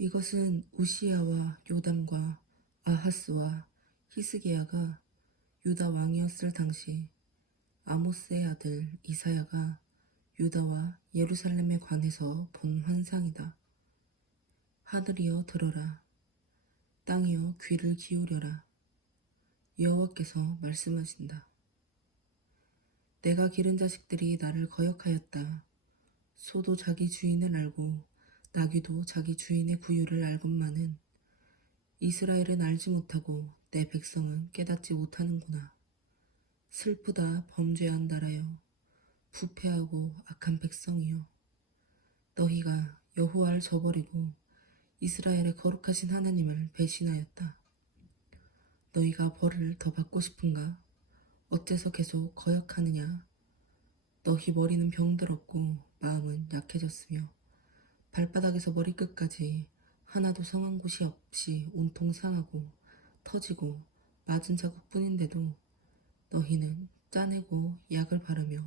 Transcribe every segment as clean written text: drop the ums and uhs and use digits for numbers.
이것은 우시야와 요담과 아하스와 히스기야가 유다 왕이었을 당시 아모스의 아들 이사야가 유다와 예루살렘에 관해서 본 환상이다. 하늘이여 들어라. 땅이여 귀를 기울여라. 여호와께서 말씀하신다. 내가 기른 자식들이 나를 거역하였다. 소도 자기 주인을 알고 나귀도 자기 주인의 구유를 알건만은 이스라엘은 알지 못하고 내 백성은 깨닫지 못하는구나. 슬프다 범죄한 나라여, 부패하고 악한 백성이여. 너희가 여호와를 저버리고 이스라엘의 거룩하신 하나님을 배신하였다. 너희가 벌을 더 받고 싶은가? 어째서 계속 거역하느냐? 너희 머리는 병들었고 마음은 약해졌으며 발바닥에서 머리끝까지 하나도 성한 곳이 없이 온통 상하고 터지고 맞은 자국뿐인데도 너희는 짜내고 약을 바르며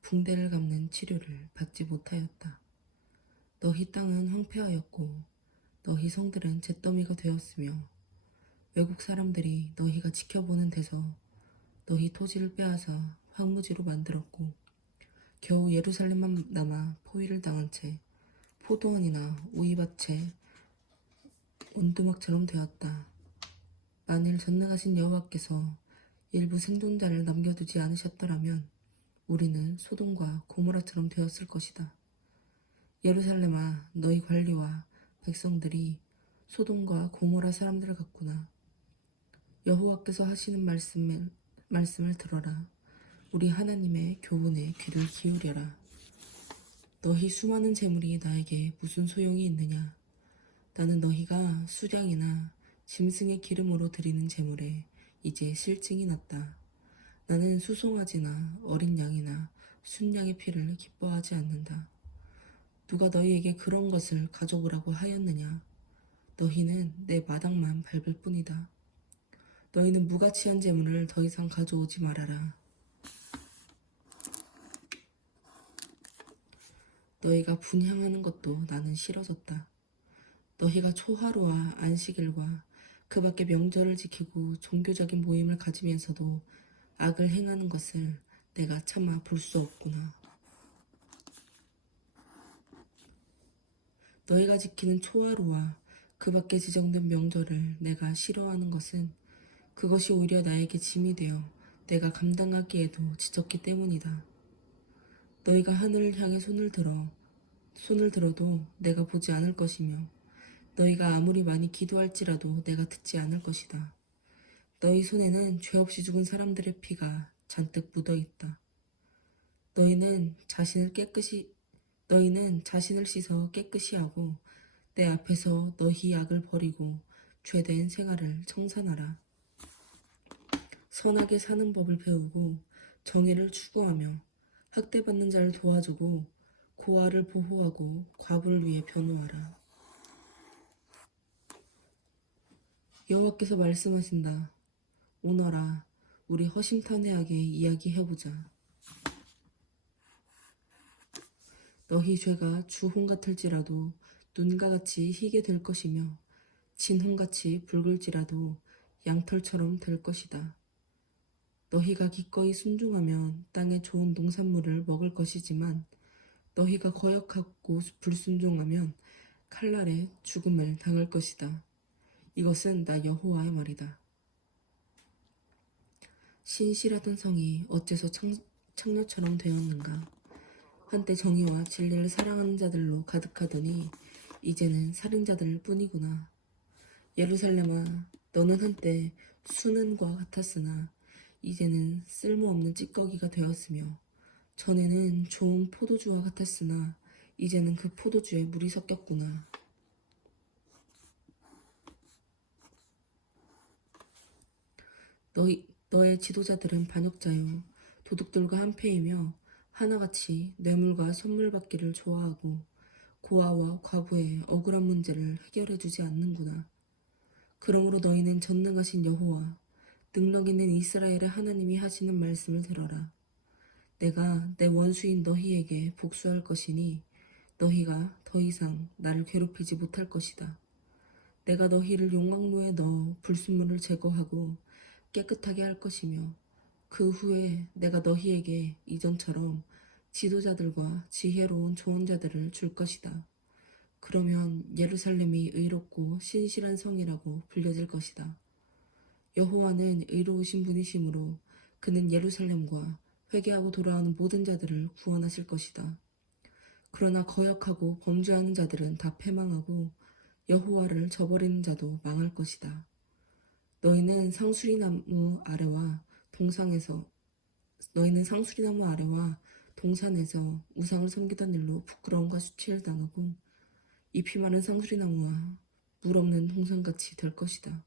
붕대를 감는 치료를 받지 못하였다. 너희 땅은 황폐하였고 너희 성들은 잿더미가 되었으며 외국 사람들이 너희가 지켜보는 데서 너희 토지를 빼앗아 황무지로 만들었고 겨우 예루살렘만 남아 포위를 당한 채 포도원이나 우이밭에 온두막처럼 되었다. 만일 전능하신 여호와께서 일부 생존자를 남겨두지 않으셨더라면 우리는 소돔과 고모라처럼 되었을 것이다. 예루살렘아, 너희 관리와 백성들이 소돔과 고모라 사람들 같구나. 여호와께서 하시는 말씀을 들어라. 우리 하나님의 교훈에 귀를 기울여라. 너희 수많은 재물이 나에게 무슨 소용이 있느냐? 나는 너희가 수량이나 짐승의 기름으로 드리는 재물에 이제 실증이 났다. 나는 수송아지나 어린 양이나 순양의 피를 기뻐하지 않는다. 누가 너희에게 그런 것을 가져오라고 하였느냐? 너희는 내 마당만 밟을 뿐이다. 너희는 무가치한 재물을 더 이상 가져오지 말아라. 너희가 분향하는 것도 나는 싫어졌다. 너희가 초하루와 안식일과 그 밖에 명절을 지키고 종교적인 모임을 가지면서도 악을 행하는 것을 내가 차마 볼 수 없구나. 너희가 지키는 초하루와 그 밖에 지정된 명절을 내가 싫어하는 것은 그것이 오히려 나에게 짐이 되어 내가 감당하기에도 지쳤기 때문이다. 너희가 하늘을 향해 손을 들어도 내가 보지 않을 것이며 너희가 아무리 많이 기도할지라도 내가 듣지 않을 것이다. 너희 손에는 죄 없이 죽은 사람들의 피가 잔뜩 묻어 있다. 너희는 자신을 씻어 깨끗이 하고 내 앞에서 너희 악을 버리고 죄된 생활을 청산하라. 선하게 사는 법을 배우고 정의를 추구하며 학대받는 자를 도와주고 고아를 보호하고 과부를 위해 변호하라. 여호와께서 말씀하신다. 오너라, 우리 허심탄회하게 이야기해보자. 너희 죄가 주홍 같을지라도 눈과 같이 희게 될 것이며 진홍같이 붉을지라도 양털처럼 될 것이다. 너희가 기꺼이 순종하면 땅에 좋은 농산물을 먹을 것이지만 너희가 거역하고 불순종하면 칼날에 죽음을 당할 것이다. 이것은 나 여호와의 말이다. 신실하던 성이 어째서 창녀처럼 되었는가? 한때 정의와 진리를 사랑하는 자들로 가득하더니 이제는 살인자들 뿐이구나. 예루살렘아, 너는 한때 수는과 같았으나 이제는 쓸모없는 찌꺼기가 되었으며 전에는 좋은 포도주와 같았으나 이제는 그 포도주에 물이 섞였구나. 너의 지도자들은 반역자요 도둑들과 한패이며 하나같이 뇌물과 선물 받기를 좋아하고 고아와 과부의 억울한 문제를 해결해주지 않는구나. 그러므로 너희는 전능하신 여호와 능력 있는 이스라엘의 하나님이 하시는 말씀을 들어라. 내가 내 원수인 너희에게 복수할 것이니 너희가 더 이상 나를 괴롭히지 못할 것이다. 내가 너희를 용광로에 넣어 불순물을 제거하고 깨끗하게 할 것이며 그 후에 내가 너희에게 이전처럼 지도자들과 지혜로운 조언자들을 줄 것이다. 그러면 예루살렘이 의롭고 신실한 성이라고 불려질 것이다. 여호와는 의로우신 분이시므로 그는 예루살렘과 회개하고 돌아오는 모든 자들을 구원하실 것이다. 그러나 거역하고 범죄하는 자들은 다 패망하고 여호와를 저버리는 자도 망할 것이다. 너희는 상수리나무 아래와 동산에서 우상을 섬기던 일로 부끄러움과 수치를 당하고 잎이 마른 상수리나무와 물 없는 동산같이 될 것이다.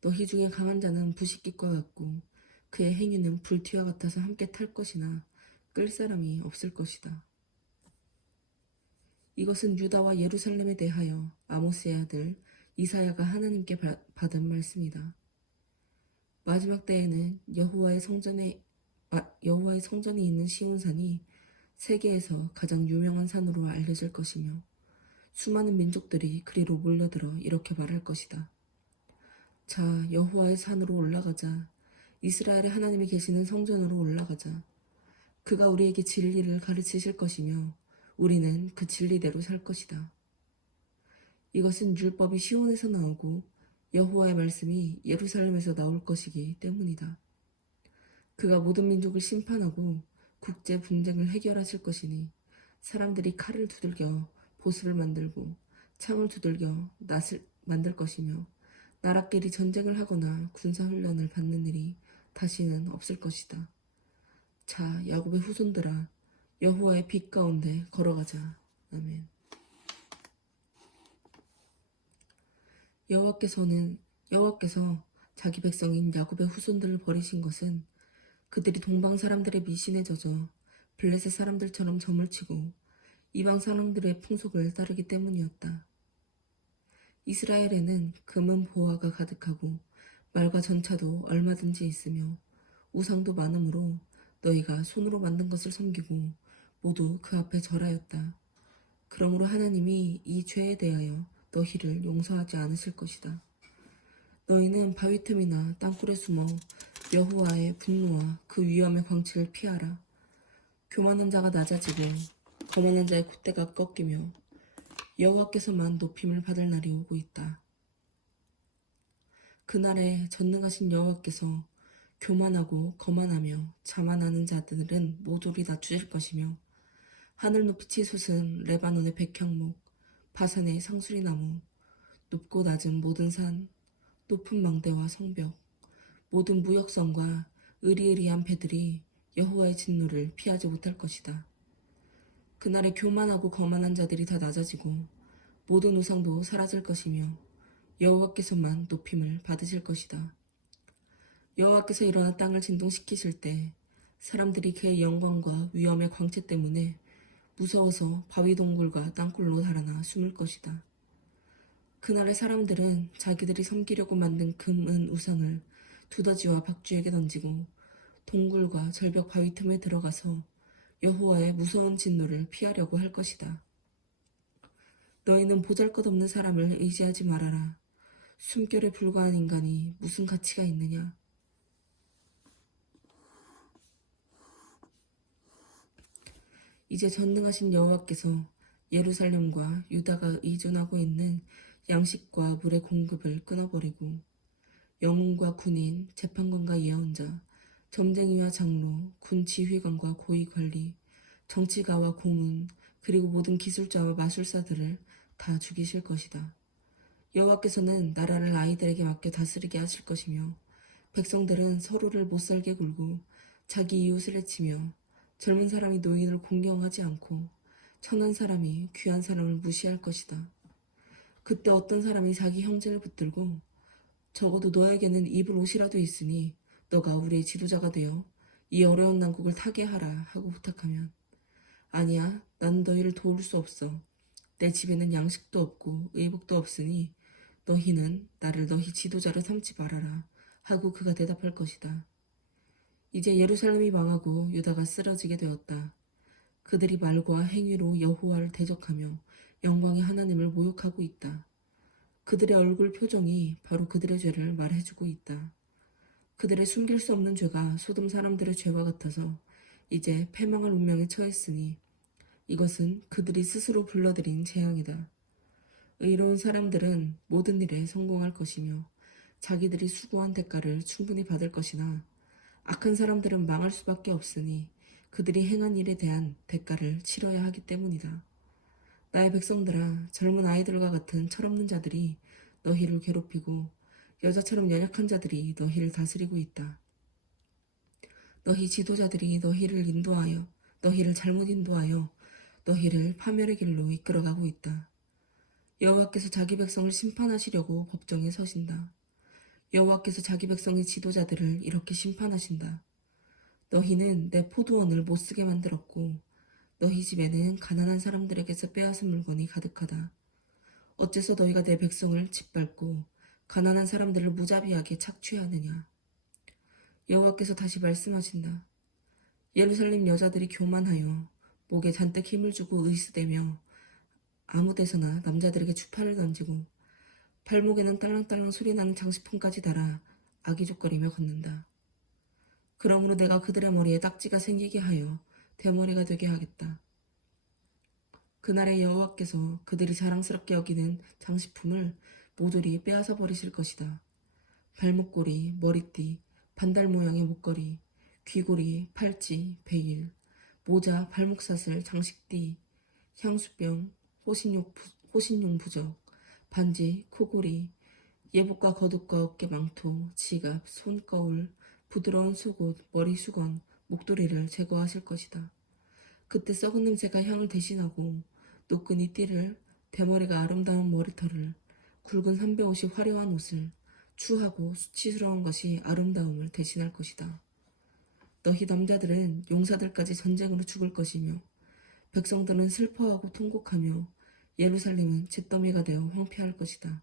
너희 중에 강한 자는 부싯깃과 같고 그의 행위는 불티와 같아서 함께 탈 것이나 끌 사람이 없을 것이다. 이것은 유다와 예루살렘에 대하여 아모스의 아들 이사야가 하나님께 받은 말씀이다. 마지막 때에는 여호와의 성전이 있는 시온산이 세계에서 가장 유명한 산으로 알려질 것이며 수많은 민족들이 그리로 몰려들어 이렇게 말할 것이다. 자, 여호와의 산으로 올라가자. 이스라엘의 하나님이 계시는 성전으로 올라가자. 그가 우리에게 진리를 가르치실 것이며 우리는 그 진리대로 살 것이다. 이것은 율법이 시온에서 나오고 여호와의 말씀이 예루살렘에서 나올 것이기 때문이다. 그가 모든 민족을 심판하고 국제 분쟁을 해결하실 것이니 사람들이 칼을 두들겨 보습을 만들고 창을 두들겨 낫을 만들 것이며 나라끼리 전쟁을 하거나 군사훈련을 받는 일이 다시는 없을 것이다. 자, 야곱의 후손들아, 여호와의 빛 가운데 걸어가자. 아멘. 여호와께서 자기 백성인 야곱의 후손들을 버리신 것은 그들이 동방 사람들의 미신에 젖어 블레셋 사람들처럼 점을 치고 이방 사람들의 풍속을 따르기 때문이었다. 이스라엘에는 금은 보화가 가득하고 말과 전차도 얼마든지 있으며 우상도 많으므로 너희가 손으로 만든 것을 섬기고 모두 그 앞에 절하였다. 그러므로 하나님이 이 죄에 대하여 너희를 용서하지 않으실 것이다. 너희는 바위 틈이나 땅굴에 숨어 여호와의 분노와 그 위엄의 광채를 피하라. 교만한 자가 낮아지고 거만한 자의 콧대가 꺾이며 여호와께서만 높임을 받을 날이 오고 있다. 그날에 전능하신 여호와께서 교만하고 거만하며 자만하는 자들은 모조리 낮추실 것이며 하늘 높이 치솟은 레바논의 백향목, 바산의 상수리나무, 높고 낮은 모든 산, 높은 망대와 성벽, 모든 무역성과 으리으리한 배들이 여호와의 진노를 피하지 못할 것이다. 그날에 교만하고 거만한 자들이 다 낮아지고 모든 우상도 사라질 것이며 여호와께서만 높임을 받으실 것이다. 여호와께서 일어나 땅을 진동시키실 때 사람들이 그의 영광과 위엄의 광채 때문에 무서워서 바위 동굴과 땅굴로 달아나 숨을 것이다. 그날의 사람들은 자기들이 섬기려고 만든 금은 우상을 두더지와 박쥐에게 던지고 동굴과 절벽 바위 틈에 들어가서 여호와의 무서운 진노를 피하려고 할 것이다. 너희는 보잘것없는 사람을 의지하지 말아라. 숨결에 불과한 인간이 무슨 가치가 있느냐? 이제 전능하신 여호와께서 예루살렘과 유다가 의존하고 있는 양식과 물의 공급을 끊어버리고 영웅과 군인, 재판관과 예언자, 점쟁이와 장로, 군 지휘관과 고위관리, 정치가와 고문, 그리고 모든 기술자와 마술사들을 다 죽이실 것이다. 여호와께서는 나라를 아이들에게 맡겨 다스리게 하실 것이며 백성들은 서로를 못살게 굴고 자기 이웃을 해치며 젊은 사람이 노인을 공경하지 않고 천한 사람이 귀한 사람을 무시할 것이다. 그때 어떤 사람이 자기 형제를 붙들고 적어도 너에게는 입을 옷이라도 있으니 너가 우리의 지도자가 되어 이 어려운 난국을 타게 하라 하고 부탁하면 아니야, 난 너희를 도울 수 없어. 내 집에는 양식도 없고 의복도 없으니 너희는 나를 너희 지도자로 삼지 말아라 하고 그가 대답할 것이다. 이제 예루살렘이 망하고 유다가 쓰러지게 되었다. 그들이 말과 행위로 여호와를 대적하며 영광의 하나님을 모욕하고 있다. 그들의 얼굴 표정이 바로 그들의 죄를 말해주고 있다. 그들의 숨길 수 없는 죄가 소돔 사람들의 죄와 같아서 이제 패망할 운명에 처했으니 이것은 그들이 스스로 불러들인 재앙이다. 의로운 사람들은 모든 일에 성공할 것이며 자기들이 수고한 대가를 충분히 받을 것이나 악한 사람들은 망할 수밖에 없으니 그들이 행한 일에 대한 대가를 치러야 하기 때문이다. 나의 백성들아, 젊은 아이들과 같은 철없는 자들이 너희를 괴롭히고 여자처럼 연약한 자들이 너희를 다스리고 있다. 너희 지도자들이 너희를 잘못 인도하여 너희를 파멸의 길로 이끌어가고 있다. 여호와께서 자기 백성을 심판하시려고 법정에 서신다. 여호와께서 자기 백성의 지도자들을 이렇게 심판하신다. 너희는 내 포도원을 못쓰게 만들었고 너희 집에는 가난한 사람들에게서 빼앗은 물건이 가득하다. 어째서 너희가 내 백성을 짓밟고 가난한 사람들을 무자비하게 착취하느냐. 여호와께서 다시 말씀하신다. 예루살렘 여자들이 교만하여 목에 잔뜩 힘을 주고 의스대며 아무 데서나 남자들에게 추파를 던지고 발목에는 딸랑딸랑 소리나는 장식품까지 달아 아기족거리며 걷는다. 그러므로 내가 그들의 머리에 딱지가 생기게 하여 대머리가 되게 하겠다. 그날에 여호와께서 그들이 자랑스럽게 여기는 장식품을 모조리 빼앗아 버리실 것이다. 발목걸이, 머리띠, 반달 모양의 목걸이, 귀고리, 팔찌, 베일, 모자, 발목사슬, 장식띠, 향수병, 호신용 부적, 반지, 코골이, 예복과 겉옷과 어깨 망토, 지갑, 손거울, 부드러운 속옷, 머리 수건, 목도리를 제거하실 것이다. 그때 썩은 냄새가 향을 대신하고 노끈이 띠를, 대머리가 아름다운 머리털을, 굵은 삼배옷이 화려한 옷을, 추하고 수치스러운 것이 아름다움을 대신할 것이다. 너희 남자들은 용사들까지 전쟁으로 죽을 것이며 백성들은 슬퍼하고 통곡하며 예루살렘은 잿더미가 되어 황폐할 것이다.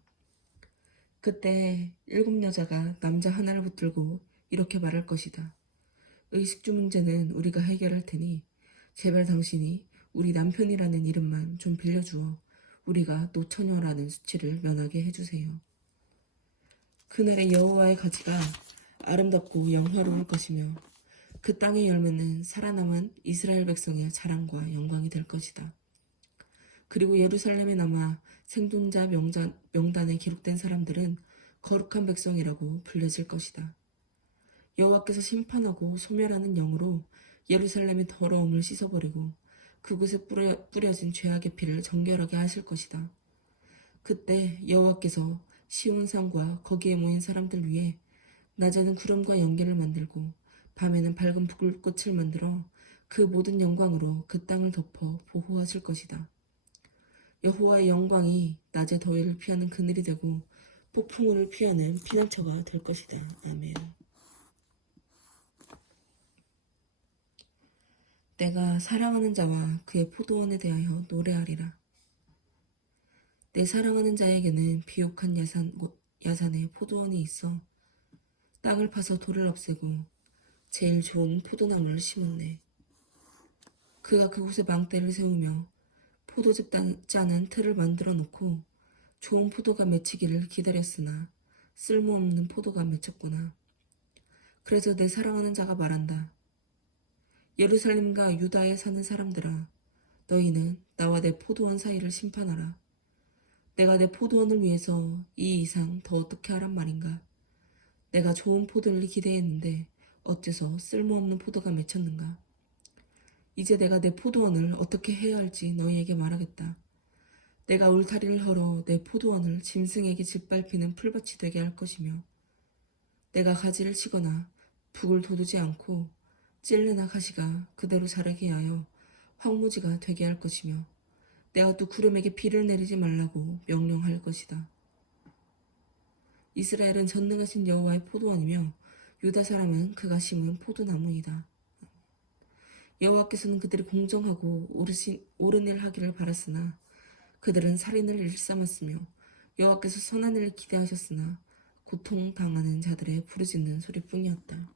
그때 7 여자가 남자 하나를 붙들고 이렇게 말할 것이다. 의식주 문제는 우리가 해결할 테니 제발 당신이 우리 남편이라는 이름만 좀 빌려주어 우리가 노처녀라는 수치를 면하게 해주세요. 그날의 여호와의 가지가 아름답고 영화로울 것이며 그 땅의 열매는 살아남은 이스라엘 백성의 자랑과 영광이 될 것이다. 그리고 예루살렘에 남아 생존자 명단에 기록된 사람들은 거룩한 백성이라고 불려질 것이다. 여호와께서 심판하고 소멸하는 영으로 예루살렘의 더러움을 씻어버리고 그곳에 뿌려진 죄악의 피를 정결하게 하실 것이다. 그때 여호와께서 시온산과 거기에 모인 사람들 위에 낮에는 구름과 연기를 만들고 밤에는 밝은 불꽃을 만들어 그 모든 영광으로 그 땅을 덮어 보호하실 것이다. 여호와의 영광이 낮에 더위를 피하는 그늘이 되고 폭풍우를 피하는 피난처가 될 것이다. 아멘. 내가 사랑하는 자와 그의 포도원에 대하여 노래하리라. 내 사랑하는 자에게는 비옥한 야산에 포도원이 있어 땅을 파서 돌을 없애고 제일 좋은 포도나무를 심었네. 그가 그곳에 망대를 세우며 포도즙 짜는 틀을 만들어 놓고 좋은 포도가 맺히기를 기다렸으나 쓸모없는 포도가 맺혔구나. 그래서 내 사랑하는 자가 말한다. 예루살렘과 유다에 사는 사람들아, 너희는 나와 내 포도원 사이를 심판하라. 내가 내 포도원을 위해서 이 이상 더 어떻게 하란 말인가. 내가 좋은 포도를 기대했는데 어째서 쓸모없는 포도가 맺혔는가. 이제 내가 내 포도원을 어떻게 해야 할지 너희에게 말하겠다. 내가 울타리를 헐어 내 포도원을 짐승에게 짓밟히는 풀밭이 되게 할 것이며 내가 가지를 치거나 북을 돋우지 않고 찔레나 가시가 그대로 자라게 하여 황무지가 되게 할 것이며 내가 또 구름에게 비를 내리지 말라고 명령할 것이다. 이스라엘은 전능하신 여호와의 포도원이며 유다 사람은 그가 심은 포도나무이다. 여호와께서는 그들이 공정하고 옳은 일 하기를 바랐으나 그들은 살인을 일삼았으며 여호와께서 선한 일을 기대하셨으나 고통당하는 자들의 부르짖는 소리뿐이었다.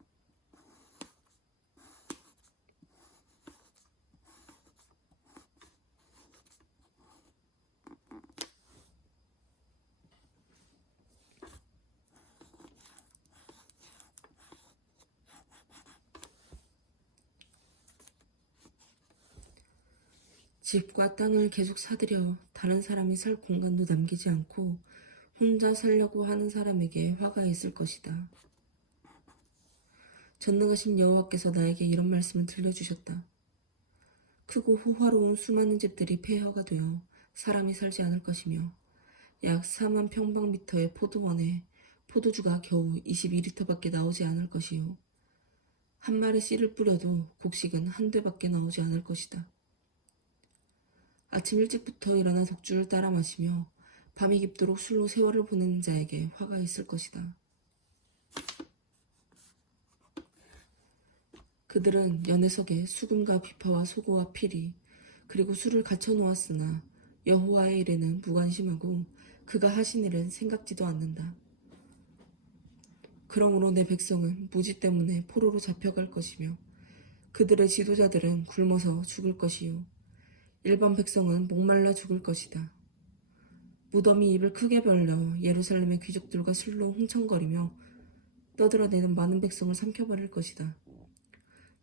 집과 땅을 계속 사들여 다른 사람이 살 공간도 남기지 않고 혼자 살려고 하는 사람에게 화가 있을 것이다. 전능하신 여호와께서 나에게 이런 말씀을 들려주셨다. 크고 호화로운 수많은 집들이 폐허가 되어 사람이 살지 않을 것이며 약 4만 평방미터의 포도원에 포도주가 겨우 22리터밖에 나오지 않을 것이요. 한 마리 씨를 뿌려도 곡식은 한 되밖에 나오지 않을 것이다. 아침 일찍부터 일어나 독주를 따라 마시며 밤이 깊도록 술로 세월을 보내는 자에게 화가 있을 것이다. 그들은 연회석에 수금과 비파와 소고와 피리 그리고 술을 갖춰 놓았으나 여호와의 일에는 무관심하고 그가 하신 일은 생각지도 않는다. 그러므로 내 백성은 무지 때문에 포로로 잡혀갈 것이며 그들의 지도자들은 굶어서 죽을 것이요 일반 백성은 목말라 죽을 것이다. 무덤이 입을 크게 벌려 예루살렘의 귀족들과 술로 흥청거리며 떠들어대는 많은 백성을 삼켜버릴 것이다.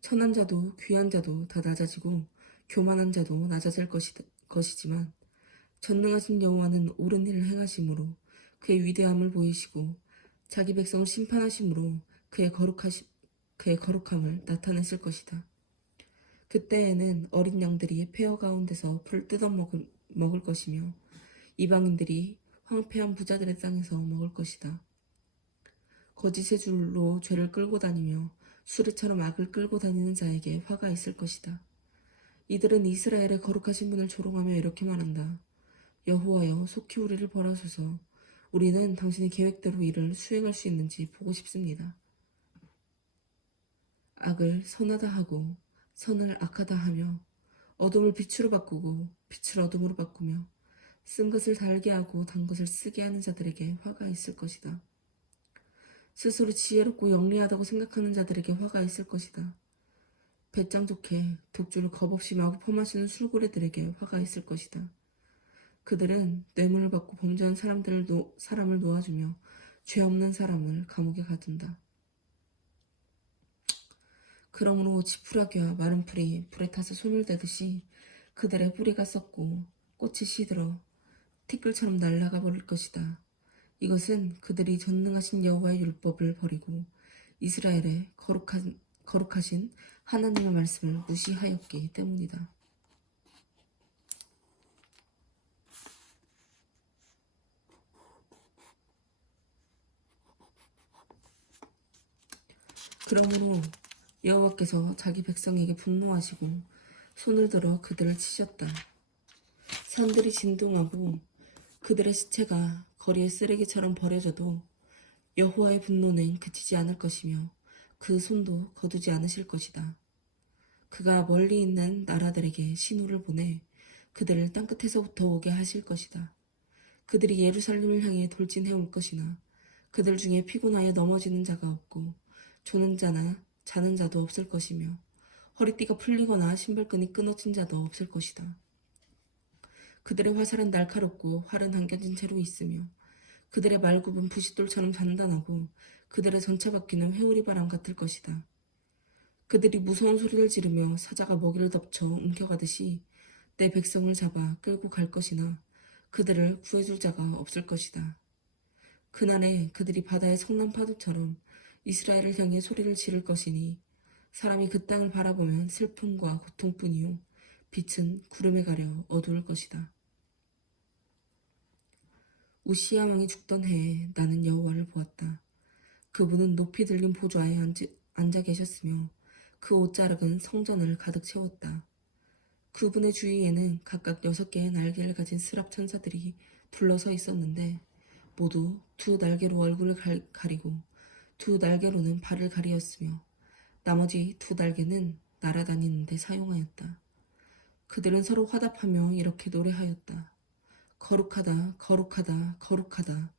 천한 자도 귀한 자도 다 낮아지고 교만한 자도 낮아질 것이지만 전능하신 여호와는 옳은 일을 행하심으로 그의 위대함을 보이시고 자기 백성을 심판하심으로 그의 거룩함을 나타내실 것이다. 그때에는 어린 양들이 폐허 가운데서 풀을 먹을 것이며 이방인들이 황폐한 부자들의 땅에서 먹을 것이다. 거짓의 줄로 죄를 끌고 다니며 수레처럼 악을 끌고 다니는 자에게 화가 있을 것이다. 이들은 이스라엘의 거룩하신 분을 조롱하며 이렇게 말한다. 여호와여 속히 우리를 벌하소서. 우리는 당신의 계획대로 이를 수행할 수 있는지 보고 싶습니다. 악을 선하다 하고 선을 악하다 하며 어둠을 빛으로 바꾸고 빛을 어둠으로 바꾸며 쓴 것을 달게 하고 단 것을 쓰게 하는 자들에게 화가 있을 것이다. 스스로 지혜롭고 영리하다고 생각하는 자들에게 화가 있을 것이다. 배짱 좋게 독주를 겁없이 마구 퍼마시는 술고래들에게 화가 있을 것이다. 그들은 뇌물을 받고 범죄한 사람을 놓아주며 죄 없는 사람을 감옥에 가둔다. 그러므로 지푸라기와 마른 풀이 불에 타서 소멸되듯이 그들의 뿌리가 썩고 꽃이 시들어 티끌처럼 날아가 버릴 것이다. 이것은 그들이 전능하신 여호와의 율법을 버리고 이스라엘의 거룩하신 하나님의 말씀을 무시하였기 때문이다. 그러므로 여호와께서 자기 백성에게 분노하시고 손을 들어 그들을 치셨다. 산들이 진동하고 그들의 시체가 거리에 쓰레기처럼 버려져도 여호와의 분노는 그치지 않을 것이며 그 손도 거두지 않으실 것이다. 그가 멀리 있는 나라들에게 신호를 보내 그들을 땅끝에서부터 오게 하실 것이다. 그들이 예루살렘을 향해 돌진해 올 것이나 그들 중에 피곤하여 넘어지는 자가 없고 조는 자나 자는 자도 없을 것이며 허리띠가 풀리거나 신발끈이 끊어진 자도 없을 것이다. 그들의 화살은 날카롭고 활은 당겨진 채로 있으며 그들의 말굽은 부싯돌처럼 단단하고 그들의 전차바퀴는 회오리 바람 같을 것이다. 그들이 무서운 소리를 지르며 사자가 먹이를 덮쳐 움켜가듯이 내 백성을 잡아 끌고 갈 것이나 그들을 구해줄 자가 없을 것이다. 그날에 그들이 바다의 성난 파도처럼 이스라엘을 향해 소리를 지를 것이니 사람이 그 땅을 바라보면 슬픔과 고통뿐이요 빛은 구름에 가려 어두울 것이다. 우시야 왕이 죽던 해에 나는 여호와를 보았다. 그분은 높이 들린 보좌에 앉아 계셨으며 그 옷자락은 성전을 가득 채웠다. 그분의 주위에는 각각 6개의 날개를 가진 스랍 천사들이 둘러서 있었는데 모두 두 날개로 얼굴을 가리고 두 날개로는 발을 가리었으며 나머지 두 날개는 날아다니는데 사용하였다. 그들은 서로 화답하며 이렇게 노래하였다. 거룩하다, 거룩하다, 거룩하다.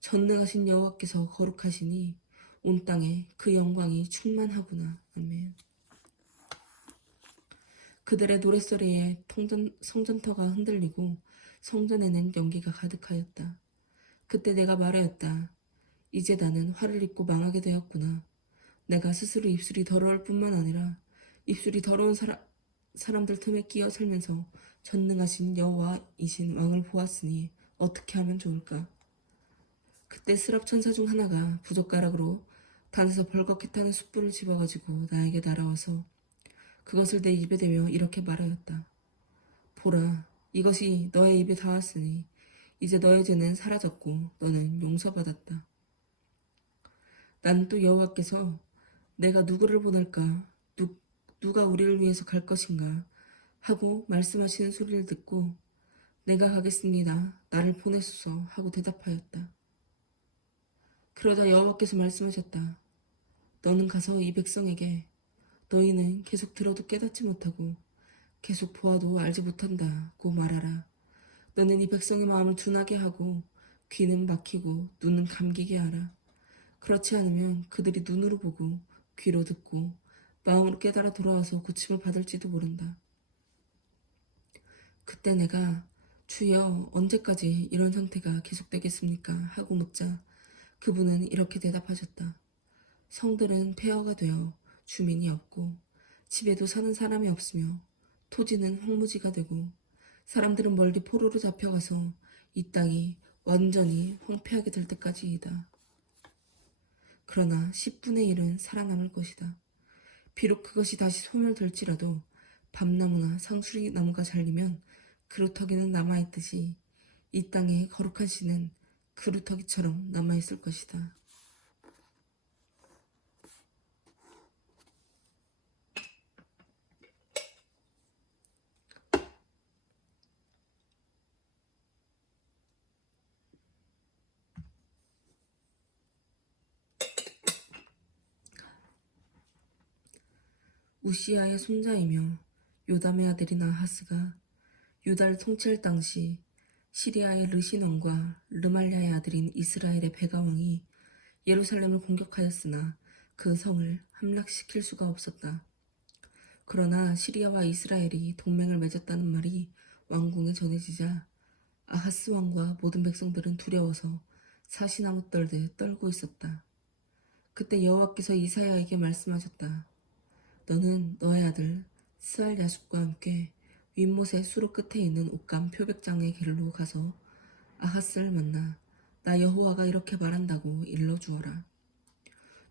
전능하신 여호와께서 거룩하시니 온 땅에 그 영광이 충만하구나. 아멘. 그들의 노랫소리에 성전터가 흔들리고 성전에는 연기가 가득하였다. 그때 내가 말하였다. 이제 나는 화를 입고 망하게 되었구나. 내가 스스로 입술이 더러울 뿐만 아니라 입술이 더러운 사람 사람들 틈에 끼어 살면서 전능하신 여호와이신 왕을 보았으니 어떻게 하면 좋을까? 그때 스랍 천사 중 하나가 부젓가락으로 단에서 벌겋게 타는 숯불을 집어가지고 나에게 날아와서 그것을 내 입에 대며 이렇게 말하였다. 보라, 이것이 너의 입에 닿았으니 이제 너의 죄는 사라졌고 너는 용서받았다. 나는 또 여호와께서 내가 누구를 보낼까? 누가 우리를 위해서 갈 것인가? 하고 말씀하시는 소리를 듣고 내가 가겠습니다. 나를 보내소서 하고 대답하였다. 그러자 여호와께서 말씀하셨다. 너는 가서 이 백성에게 너희는 계속 들어도 깨닫지 못하고 계속 보아도 알지 못한다고 말하라. 너는 이 백성의 마음을 둔하게 하고 귀는 막히고 눈은 감기게 하라. 그렇지 않으면 그들이 눈으로 보고 귀로 듣고 마음으로 깨달아 돌아와서 고침을 받을지도 모른다. 그때 내가 주여 언제까지 이런 상태가 계속되겠습니까? 하고 묻자 그분은 이렇게 대답하셨다. 성들은 폐허가 되어 주민이 없고 집에도 사는 사람이 없으며 토지는 황무지가 되고 사람들은 멀리 포로로 잡혀가서 이 땅이 완전히 황폐하게 될 때까지이다. 그러나 10분의 1은 살아남을 것이다. 비록 그것이 다시 소멸될지라도 밤나무나 상수리나무가 잘리면 그루터기는 남아있듯이 이 땅의 거룩한 씨는 그루터기처럼 남아있을 것이다. 우시아의 손자이며 요담의 아들인 아하스가 유다를 통치할 당시 시리아의 르신 왕과 르말랴의 아들인 이스라엘의 베가 왕이 예루살렘을 공격하였으나 그 성을 함락시킬 수가 없었다. 그러나 시리아와 이스라엘이 동맹을 맺었다는 말이 왕궁에 전해지자 아하스 왕과 모든 백성들은 두려워서 사시나무 떨듯 떨고 있었다. 그때 여호와께서 이사야에게 말씀하셨다. 너는 너의 아들 스알 야숲과 함께 윗못의 수로 끝에 있는 옥감 표백장의 길로 가서 아하스를 만나 나 여호와가 이렇게 말한다고 일러주어라.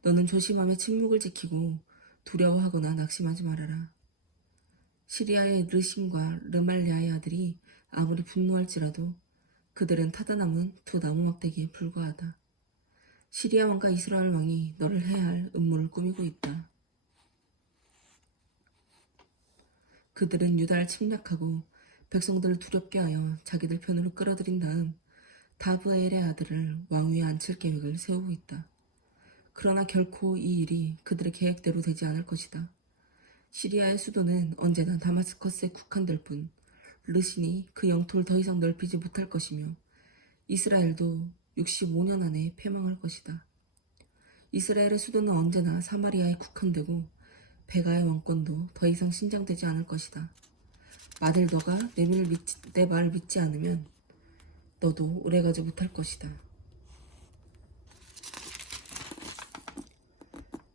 너는 조심하며 침묵을 지키고 두려워하거나 낙심하지 말아라. 시리아의 르심과 르말랴의 아들이 아무리 분노할지라도 그들은 타다 남은 두 나무 막대기에 불과하다. 시리아 왕과 이스라엘 왕이 너를 해야 할 음모를 꾸미고 있다. 그들은 유다를 침략하고 백성들을 두렵게 하여 자기들 편으로 끌어들인 다음 다브엘의 아들을 왕위에 앉힐 계획을 세우고 있다. 그러나 결코 이 일이 그들의 계획대로 되지 않을 것이다. 시리아의 수도는 언제나 다마스커스에 국한될 뿐 르신이 그 영토를 더 이상 넓히지 못할 것이며 이스라엘도 65년 안에 패망할 것이다. 이스라엘의 수도는 언제나 사마리아에 국한되고 베가의 왕권도 더 이상 신장되지 않을 것이다. 만일 너가 내 말을 믿지 않으면 너도 오래가지 못할 것이다.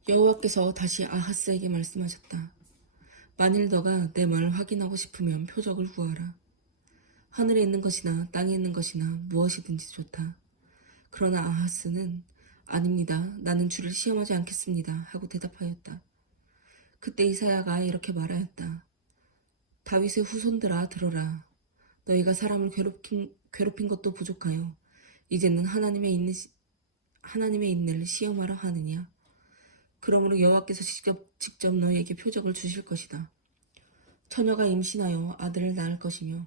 여호와께서 다시 아하스에게 말씀하셨다. 만일 너가 내 말을 확인하고 싶으면 표적을 구하라. 하늘에 있는 것이나 땅에 있는 것이나 무엇이든지 좋다. 그러나 아하스는 아닙니다. 나는 주를 시험하지 않겠습니다. 하고 대답하였다. 그때 이사야가 이렇게 말하였다. 다윗의 후손들아 들어라. 너희가 사람을 괴롭힌 것도 부족하여 이제는 하나님의 인내를 시험하려 하느냐. 그러므로 여호와께서 직접 너희에게 표적을 주실 것이다. 처녀가 임신하여 아들을 낳을 것이며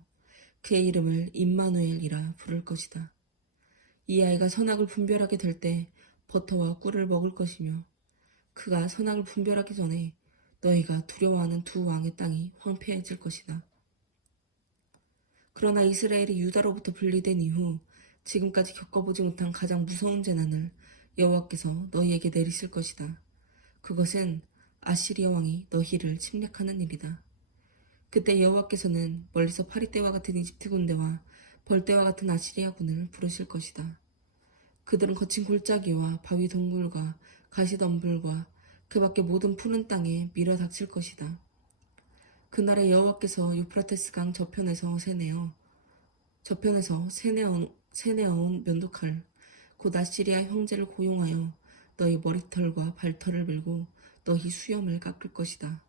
그의 이름을 임마누엘이라 부를 것이다. 이 아이가 선악을 분별하게 될 때 버터와 꿀을 먹을 것이며 그가 선악을 분별하기 전에 너희가 두려워하는 두 왕의 땅이 황폐해질 것이다. 그러나 이스라엘이 유다로부터 분리된 이후 지금까지 겪어보지 못한 가장 무서운 재난을 여호와께서 너희에게 내리실 것이다. 그것은 아시리아 왕이 너희를 침략하는 일이다. 그때 여호와께서는 멀리서 파리떼와 같은 이집트 군대와 벌떼와 같은 아시리아 군을 부르실 것이다. 그들은 거친 골짜기와 바위 동굴과 가시덤불과 그 밖의 모든 푸른 땅에 밀어 닥칠 것이다. 그날에 여호와께서 유프라테스 강 저편에서 세내어온 면도칼 곧 아시리아 형제를 고용하여 너희 머리털과 발털을 밀고 너희 수염을 깎을 것이다.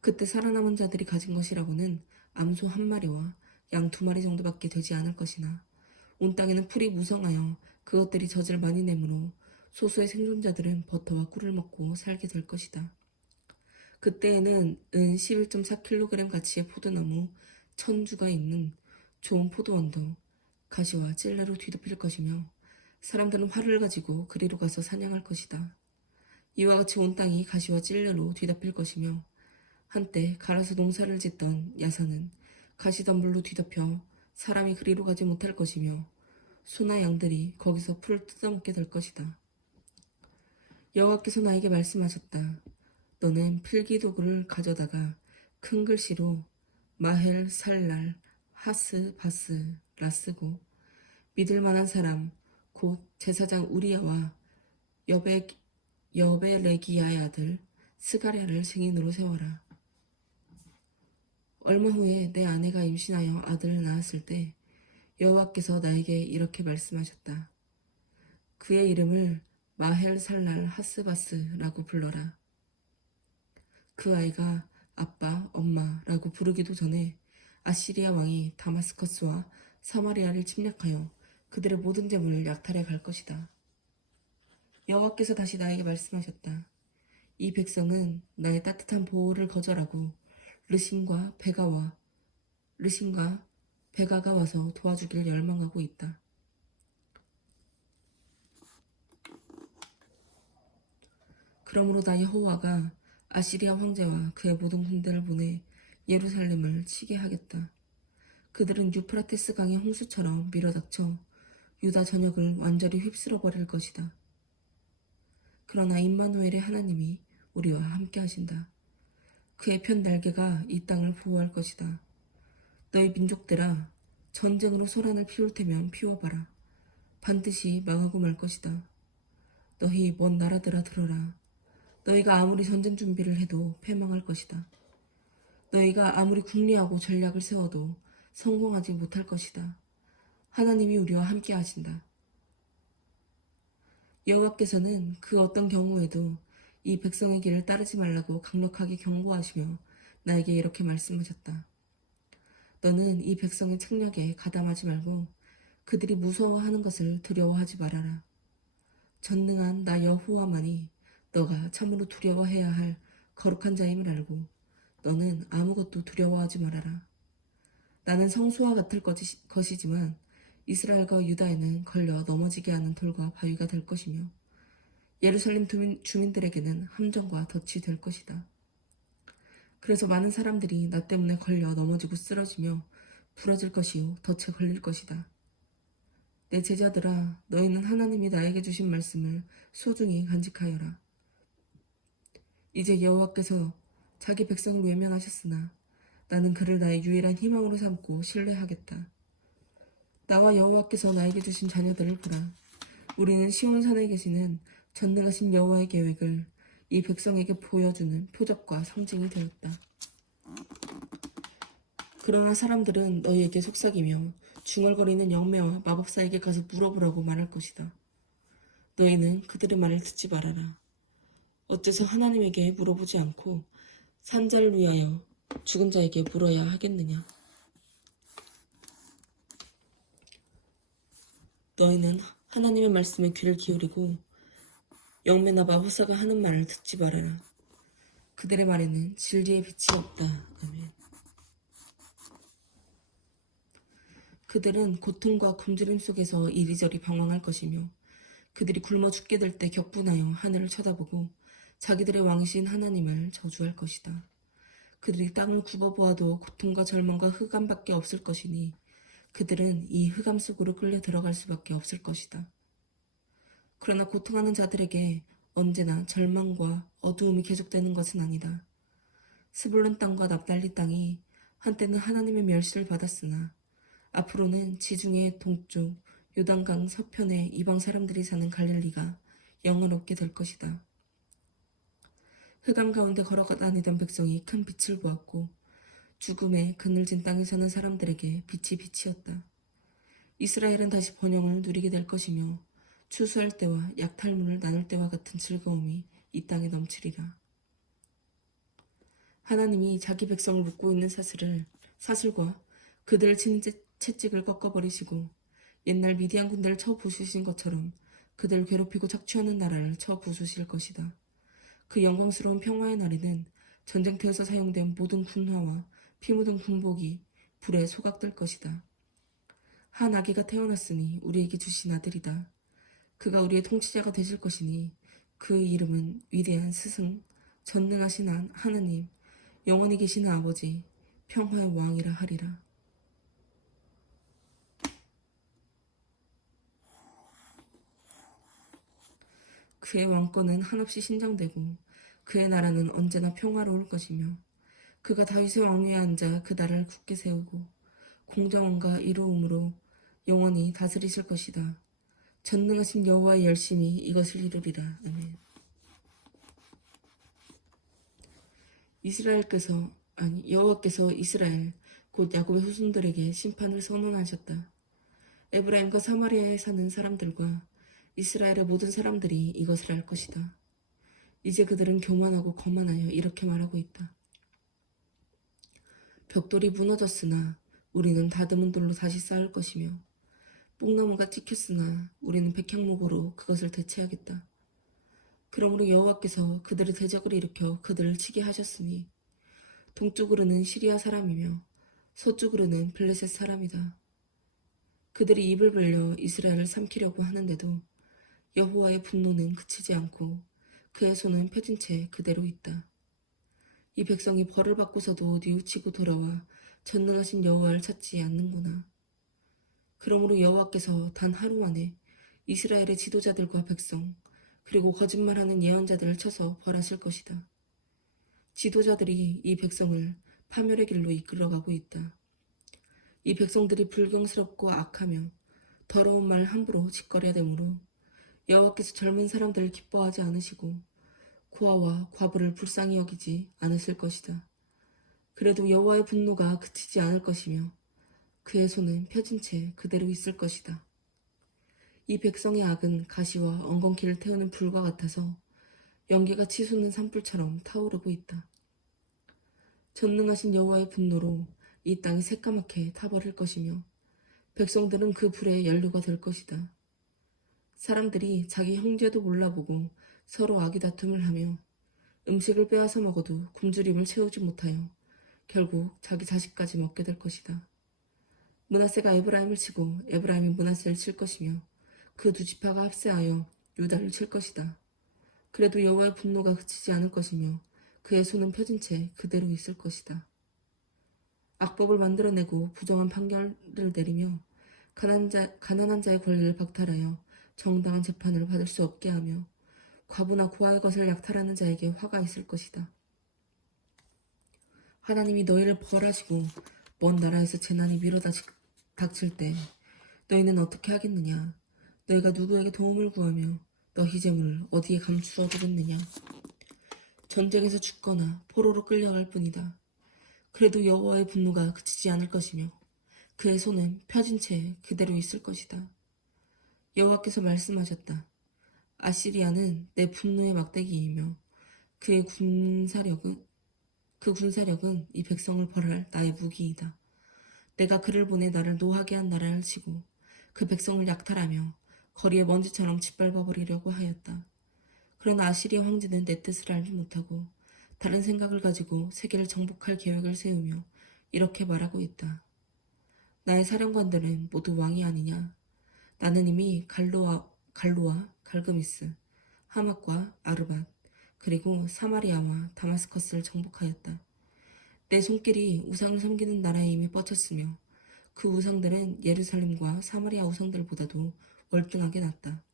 그때 살아남은 자들이 가진 것이라고는 암소 1마리와 양 2마리 정도밖에 되지 않을 것이나 온 땅에는 풀이 무성하여 그것들이 젖을 많이 내므로 소수의 생존자들은 버터와 꿀을 먹고 살게 될 것이다. 그때에는 은 11.4kg 가치의 포도나무 1000주가 있는 좋은 포도원도 가시와 찔레로 뒤덮일 것이며 사람들은 활을 가지고 그리로 가서 사냥할 것이다. 이와 같이 온 땅이 가시와 찔레로 뒤덮일 것이며 한때 갈아서 농사를 짓던 야산은 가시덤불로 뒤덮여 사람이 그리로 가지 못할 것이며 소나 양들이 거기서 풀을 뜯어먹게 될 것이다. 여호와께서 나에게 말씀하셨다. 너는 필기도구를 가져다가 큰 글씨로 마헬 살랄 하스 바스라 쓰고 믿을 만한 사람 곧 제사장 우리야와 여베레기야의 아들 스가랴를 증인으로 세워라. 얼마 후에 내 아내가 임신하여 아들을 낳았을 때 여호와께서 나에게 이렇게 말씀하셨다. 그의 이름을 마헬 살랄 하스바스라고 불러라. 그 아이가 아빠, 엄마라고 부르기도 전에 아시리아 왕이 다마스커스와 사마리아를 침략하여 그들의 모든 재물을 약탈해 갈 것이다. 여호와께서 다시 나에게 말씀하셨다. 이 백성은 나의 따뜻한 보호를 거절하고 르신과 베가가 와서 도와주길 열망하고 있다. 그러므로 나 여호와가 아시리아 황제와 그의 모든 군대를 보내 예루살렘을 치게 하겠다. 그들은 유프라테스 강의 홍수처럼 밀어닥쳐 유다 전역을 완전히 휩쓸어 버릴 것이다. 그러나 임마누엘의 하나님이 우리와 함께 하신다. 그의 편 날개가 이 땅을 보호할 것이다. 너희 민족들아, 전쟁으로 소란을 피울 테면 피워봐라. 반드시 망하고 말 것이다. 너희 먼 나라들아 들어라. 너희가 아무리 전쟁 준비를 해도 패망할 것이다. 너희가 아무리 궁리하고 전략을 세워도 성공하지 못할 것이다. 하나님이 우리와 함께 하신다. 여호와께서는 그 어떤 경우에도 이 백성의 길을 따르지 말라고 강력하게 경고하시며 나에게 이렇게 말씀하셨다. 너는 이 백성의 책략에 가담하지 말고 그들이 무서워하는 것을 두려워하지 말아라. 전능한 나 여호와만이 너가 참으로 두려워해야 할 거룩한 자임을 알고 너는 아무것도 두려워하지 말아라. 나는 성소와 같을 것이지만 이스라엘과 유다에는 걸려 넘어지게 하는 돌과 바위가 될 것이며 예루살렘 주민들에게는 함정과 덫이 될 것이다. 그래서 많은 사람들이 나 때문에 걸려 넘어지고 쓰러지며 부러질 것이요 덫에 걸릴 것이다. 내 제자들아, 너희는 하나님이 나에게 주신 말씀을 소중히 간직하여라. 이제 여호와께서 자기 백성을 외면하셨으나 나는 그를 나의 유일한 희망으로 삼고 신뢰하겠다. 나와 여호와께서 나에게 주신 자녀들을 보라. 우리는 시온산에 계시는 전능하신 여호와의 계획을 이 백성에게 보여주는 표적과 상징이 되었다. 그러나 사람들은 너희에게 속삭이며 중얼거리는 영매와 마법사에게 가서 물어보라고 말할 것이다. 너희는 그들의 말을 듣지 말아라. 어째서 하나님에게 물어보지 않고 산자를 위하여 죽은 자에게 물어야 하겠느냐? 너희는 하나님의 말씀에 귀를 기울이고 영매나 마법사가 하는 말을 듣지 말아라. 그들의 말에는 진리의 빛이 없다. 아멘. 그들은 고통과 굶주림 속에서 이리저리 방황할 것이며 그들이 굶어 죽게 될 때 격분하여 하늘을 쳐다보고 자기들의 왕이신 하나님을 저주할 것이다. 그들이 땅을 굽어보아도 고통과 절망과 흑암밖에 없을 것이니 그들은 이 흑암 속으로 끌려 들어갈 수밖에 없을 것이다. 그러나 고통하는 자들에게 언제나 절망과 어두움이 계속되는 것은 아니다. 스불론 땅과 납달리 땅이 한때는 하나님의 멸시를 받았으나 앞으로는 지중해 동쪽 요단강 서편의 이방 사람들이 사는 갈릴리가 영원롭게 될 것이다. 흑암 가운데 걸어다니던 백성이 큰 빛을 보았고 죽음의 그늘진 땅에 사는 사람들에게 빛이 빛이었다. 이스라엘은 다시 번영을 누리게 될 것이며 추수할 때와 약탈물을 나눌 때와 같은 즐거움이 이 땅에 넘치리라. 하나님이 자기 백성을 묶고 있는 사슬과 그들을 치는 채찍을 꺾어버리시고 옛날 미디안 군대를 쳐 부수신 것처럼 그들을 괴롭히고 착취하는 나라를 쳐 부수실 것이다. 그 영광스러운 평화의 날에는 전쟁터에서 사용된 모든 군화와 피 묻은 군복이 불에 소각될 것이다. 한 아기가 태어났으니 우리에게 주신 아들이다. 그가 우리의 통치자가 되실 것이니 그 이름은 위대한 스승, 전능하신 하느님, 영원히 계시는 아버지, 평화의 왕이라 하리라. 그의 왕권은 한없이 신장되고 그의 나라는 언제나 평화로울 것이며 그가 다윗의 왕위에 앉아 그 나라를 굳게 세우고 공정함과 이로움으로 영원히 다스리실 것이다. 전능하신 여호와의 열심히 이것을 이루리라. 아멘. 여호와께서 이스라엘 곧 야곱의 후손들에게 심판을 선언하셨다. 에브라임과 사마리아에 사는 사람들과 이스라엘의 모든 사람들이 이것을 알 것이다. 이제 그들은 교만하고 거만하여 이렇게 말하고 있다. 벽돌이 무너졌으나 우리는 다듬은 돌로 다시 쌓을 것이며 뽕나무가 찍혔으나 우리는 백향목으로 그것을 대체하겠다. 그러므로 여호와께서 그들의 대적을 일으켜 그들을 치게 하셨으니 동쪽으로는 시리아 사람이며 서쪽으로는 블레셋 사람이다. 그들이 입을 벌려 이스라엘을 삼키려고 하는데도 여호와의 분노는 그치지 않고 그의 손은 펴진 채 그대로 있다. 이 백성이 벌을 받고서도 뉘우치고 돌아와 전능하신 여호와를 찾지 않는구나. 그러므로 여호와께서 단 하루 안에 이스라엘의 지도자들과 백성 그리고 거짓말하는 예언자들을 쳐서 벌하실 것이다. 지도자들이 이 백성을 파멸의 길로 이끌어가고 있다. 이 백성들이 불경스럽고 악하며 더러운 말 함부로 짓거려대므로 여호와께서 젊은 사람들을 기뻐하지 않으시고 고아와 과부를 불쌍히 여기지 않으실 것이다. 그래도 여호와의 분노가 그치지 않을 것이며 그의 손은 펴진 채 그대로 있을 것이다. 이 백성의 악은 가시와 엉겅퀴를 태우는 불과 같아서 연기가 치솟는 산불처럼 타오르고 있다. 전능하신 여호와의 분노로 이 땅이 새까맣게 타버릴 것이며 백성들은 그 불의 연료가 될 것이다. 사람들이 자기 형제도 몰라보고 서로 아기다툼을 하며 음식을 빼앗아 먹어도 굶주림을 채우지 못하여 결국 자기 자식까지 먹게 될 것이다. 므낫세가 에브라임을 치고 에브라임이 므낫세를 칠 것이며 그 두 지파가 합세하여 유다를 칠 것이다. 그래도 여호와의 분노가 그치지 않을 것이며 그의 손은 펴진 채 그대로 있을 것이다. 악법을 만들어내고 부정한 판결을 내리며 가난한 자의 권리를 박탈하여 정당한 재판을 받을 수 없게 하며 과부나 고아의 것을 약탈하는 자에게 화가 있을 것이다. 하나님이 너희를 벌하시고 먼 나라에서 재난이 밀어닥칠 때 너희는 어떻게 하겠느냐? 너희가 누구에게 도움을 구하며 너희 재물을 어디에 감추어 두겠느냐? 전쟁에서 죽거나 포로로 끌려갈 뿐이다. 그래도 여호와의 분노가 그치지 않을 것이며 그의 손은 펴진 채 그대로 있을 것이다. 여호와께서 말씀하셨다. 아시리아는 내 분노의 막대기이며 그 군사력은 이 백성을 벌할 나의 무기이다. 내가 그를 보내 나를 노하게 한 나라를 치고 그 백성을 약탈하며 거리에 먼지처럼 짓밟아버리려고 하였다. 그러나 아시리아 황제는 내 뜻을 알지 못하고 다른 생각을 가지고 세계를 정복할 계획을 세우며 이렇게 말하고 있다. 나의 사령관들은 모두 왕이 아니냐? 나는 이미 갈로와 갈그미스, 하맛과 아르밧, 그리고 사마리아와 다마스커스를 정복하였다. 내 손길이 우상을 섬기는 나라에 이미 뻗쳤으며 그 우상들은 예루살렘과 사마리아 우상들보다도 월등하게 낫다.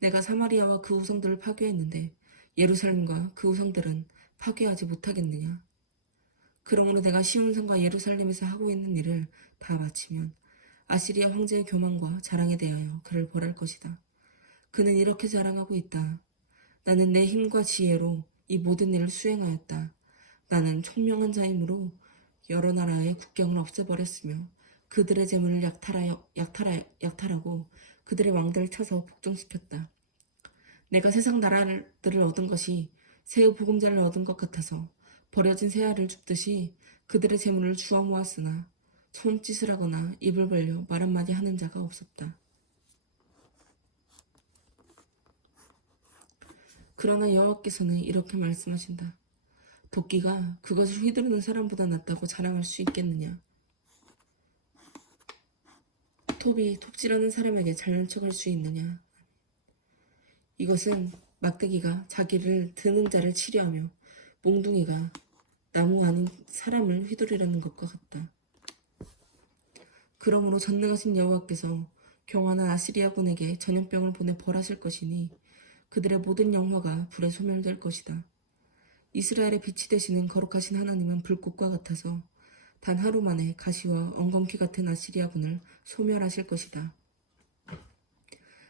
내가 사마리아와 그 우상들을 파괴했는데 예루살렘과 그 우상들은 파괴하지 못하겠느냐? 그러므로 내가 시온산과 예루살렘에서 하고 있는 일을 다 마치면 아시리아 황제의 교만과 자랑에 대하여 그를 벌할 것이다. 그는 이렇게 자랑하고 있다. 나는 내 힘과 지혜로 이 모든 일을 수행하였다. 나는 총명한 자이므로 여러 나라의 국경을 없애버렸으며 그들의 재물을 약탈하고 그들의 왕들을 쳐서 복종시켰다. 내가 세상 나라들을 얻은 것이 새의 보금자를 얻은 것 같아서 버려진 새알을 줍듯이 그들의 재물을 주워 모았으나 손짓을 하거나 입을 벌려 말 한마디 하는 자가 없었다. 그러나 여호와께서는 이렇게 말씀하신다. 도끼가 그것을 휘두르는 사람보다 낫다고 자랑할 수 있겠느냐? 톱이 톱질하는 사람에게 잘난 척할 수 있느냐? 이것은 막대기가 자기를 드는 자를 치려하며 몽둥이가 나무 아닌 사람을 휘두르려는 것과 같다. 그러므로 전능하신 여호와께서 경화한 아시리아군에게 전염병을 보내 벌하실 것이니 그들의 모든 영화가 불에 소멸될 것이다. 이스라엘의 빛이 되시는 거룩하신 하나님은 불꽃과 같아서 단 하루 만에 가시와 엉겅퀴 같은 아시리아군을 소멸하실 것이다.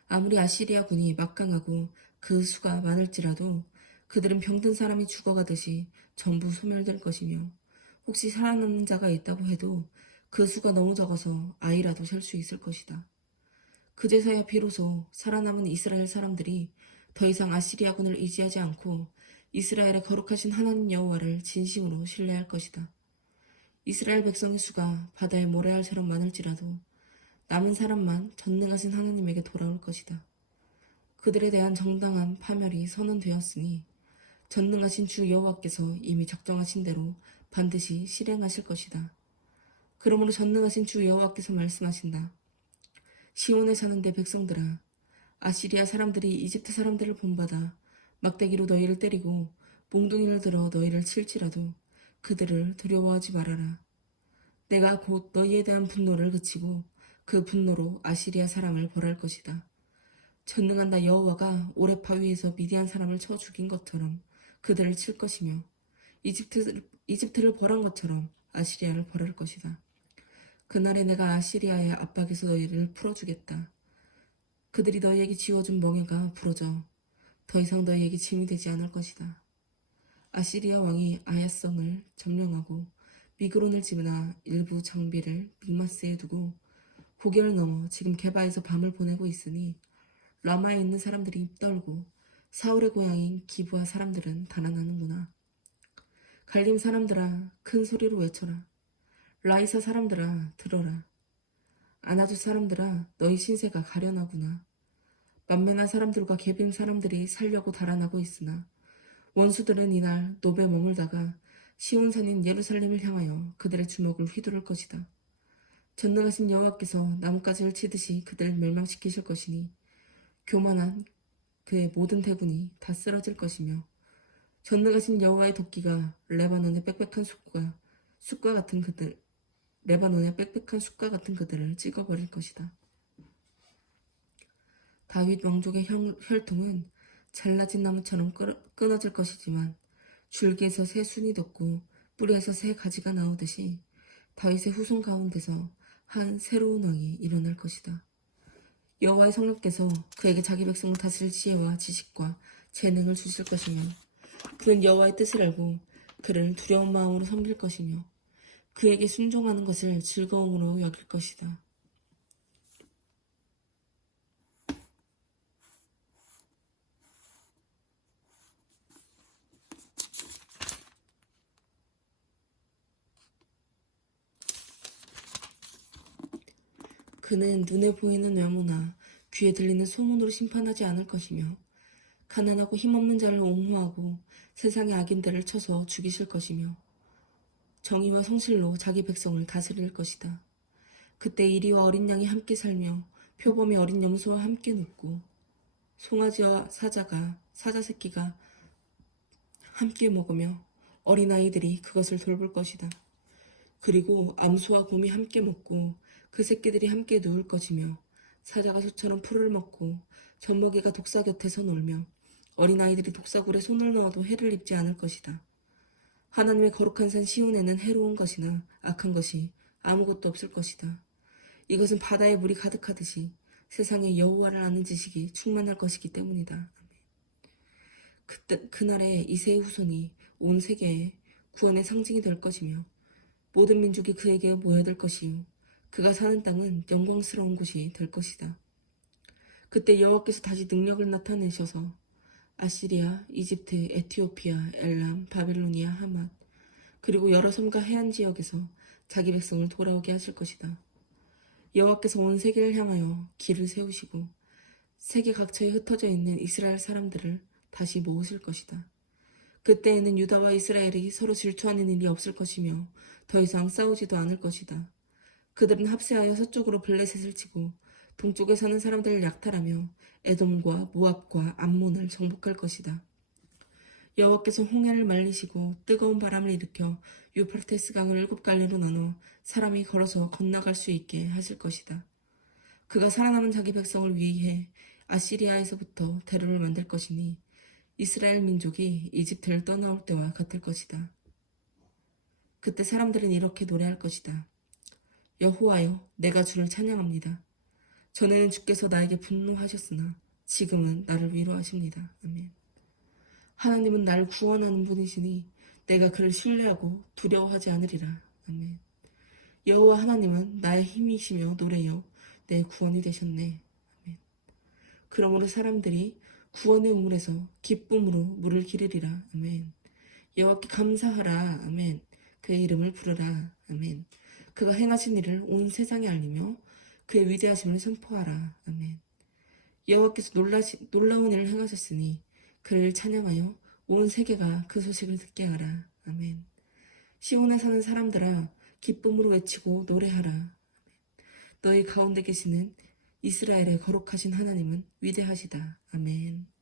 아무리 아시리아군이 막강하고 그 수가 많을지라도 그들은 병든 사람이 죽어가듯이 전부 소멸될 것이며 혹시 살아남는 자가 있다고 해도 그 수가 너무 적어서 아이라도 살 수 있을 것이다. 그제서야 비로소 살아남은 이스라엘 사람들이 더 이상 아시리아군을 의지하지 않고 이스라엘의 거룩하신 하나님 여호와를 진심으로 신뢰할 것이다. 이스라엘 백성의 수가 바다의 모래알처럼 많을지라도 남은 사람만 전능하신 하나님에게 돌아올 것이다. 그들에 대한 정당한 파멸이 선언되었으니 전능하신 주 여호와께서 이미 작정하신 대로 반드시 실행하실 것이다. 그러므로 전능하신 주 여호와께서 말씀하신다. 시온에 사는 내 백성들아, 아시리아 사람들이 이집트 사람들을 본받아 막대기로 너희를 때리고 몽둥이를 들어 너희를 칠지라도 그들을 두려워하지 말아라. 내가 곧 너희에 대한 분노를 그치고 그 분노로 아시리아 사람을 벌할 것이다. 전능한 나 여호와가 오레파 위에서 미디안 사람을 쳐 죽인 것처럼 그들을 칠 것이며 이집트를 벌한 것처럼 아시리아를 벌할 것이다. 그날에 내가 아시리아의 압박에서 너희를 풀어주겠다. 그들이 너희에게 지워준 멍에가 부러져 더 이상 너희에게 짐이 되지 않을 것이다. 아시리아 왕이 아야성을 점령하고 미그론을 지나 일부 장비를 믹마스에 두고 고개를 넘어 지금 게바에서 밤을 보내고 있으니 라마에 있는 사람들이 입 떨고 사울의 고향인 기브아 사람들은 달아나는구나. 갈림 사람들아 큰 소리로 외쳐라. 라이사 사람들아 들어라. 아나두 사람들아 너희 신세가 가련하구나. 만메나 사람들과 게빔 사람들이 살려고 달아나고 있으나 원수들은 이날 노베 머물다가 시온산인 예루살렘을 향하여 그들의 주먹을 휘두를 것이다. 전능하신 여호와께서 나뭇가지를 치듯이 그들을 멸망시키실 것이니 교만한 그의 모든 대군이 다 쓰러질 것이며 전능하신 여호와의 도끼가 레바논의 빽빽한 숲과 같은 그들을 찍어버릴 것이다. 다윗 왕족의 혈통은 잘라진 나무처럼 끊어질 것이지만 줄기에서 새 순이 돋고 뿌리에서 새 가지가 나오듯이 다윗의 후손 가운데서 한 새로운 왕이 일어날 것이다. 여호와의 성령께서 그에게 자기 백성을 다스릴 지혜와 지식과 재능을 주실 것이며 그는 여호와의 뜻을 알고 그를 두려운 마음으로 섬길 것이며 그에게 순종하는 것을 즐거움으로 여길 것이다. 그는 눈에 보이는 외모나 귀에 들리는 소문으로 심판하지 않을 것이며 가난하고 힘없는 자를 옹호하고 세상의 악인들을 쳐서 죽이실 것이며 정의와 성실로 자기 백성을 다스릴 것이다. 그때 이리와 어린 양이 함께 살며 표범이 어린 염소와 함께 눕고 송아지와 사자 새끼가 함께 먹으며 어린아이들이 그것을 돌볼 것이다. 그리고 암소와 곰이 함께 먹고 그 새끼들이 함께 누울 것이며 사자가 소처럼 풀을 먹고 젖먹이가 독사 곁에서 놀며 어린아이들이 독사굴에 손을 넣어도 해를 입지 않을 것이다. 하나님의 거룩한 산 시온에는 해로운 것이나 악한 것이 아무것도 없을 것이다. 이것은 바다에 물이 가득하듯이 세상에 여호와를 아는 지식이 충만할 것이기 때문이다. 그날에 이새의 후손이 온 세계에 구원의 상징이 될 것이며 모든 민족이 그에게 모여들 것이요 그가 사는 땅은 영광스러운 곳이 될 것이다. 그때 여호와께서 다시 능력을 나타내셔서 아시리아, 이집트, 에티오피아, 엘람, 바빌로니아, 하맛 그리고 여러 섬과 해안 지역에서 자기 백성을 돌아오게 하실 것이다. 여호와께서 온 세계를 향하여 길을 세우시고 세계 각처에 흩어져 있는 이스라엘 사람들을 다시 모으실 것이다. 그때에는 유다와 이스라엘이 서로 질투하는 일이 없을 것이며 더 이상 싸우지도 않을 것이다. 그들은 합세하여 서쪽으로 블레셋을 치고 동쪽에 사는 사람들을 약탈하며 에돔과 모압과 암몬을 정복할 것이다. 여호와께서 홍해를 말리시고 뜨거운 바람을 일으켜 유프라테스 강을 7갈래로 나눠 사람이 걸어서 건너갈 수 있게 하실 것이다. 그가 살아남은 자기 백성을 위해 아시리아에서부터 대로를 만들 것이니 이스라엘 민족이 이집트를 떠나올 때와 같을 것이다. 그때 사람들은 이렇게 노래할 것이다. 여호와여, 내가 주를 찬양합니다. 전에는 주께서 나에게 분노하셨으나 지금은 나를 위로하십니다. 아멘. 하나님은 나를 구원하는 분이시니 내가 그를 신뢰하고 두려워하지 않으리라. 아멘. 여호와 하나님은 나의 힘이시며 노래여 내 구원이 되셨네. 아멘. 그러므로 사람들이 구원의 우물에서 기쁨으로 물을 기르리라. 아멘. 여호와께 감사하라. 아멘. 그의 이름을 부르라. 아멘. 그가 행하신 일을 온 세상에 알리며 그의 위대하심을 선포하라. 아멘. 여호와께서 놀라운 일을 행하셨으니 그를 찬양하여 온 세계가 그 소식을 듣게 하라. 아멘. 시온에 사는 사람들아 기쁨으로 외치고 노래하라. 아멘. 너희 가운데 계시는 이스라엘의 거룩하신 하나님은 위대하시다. 아멘.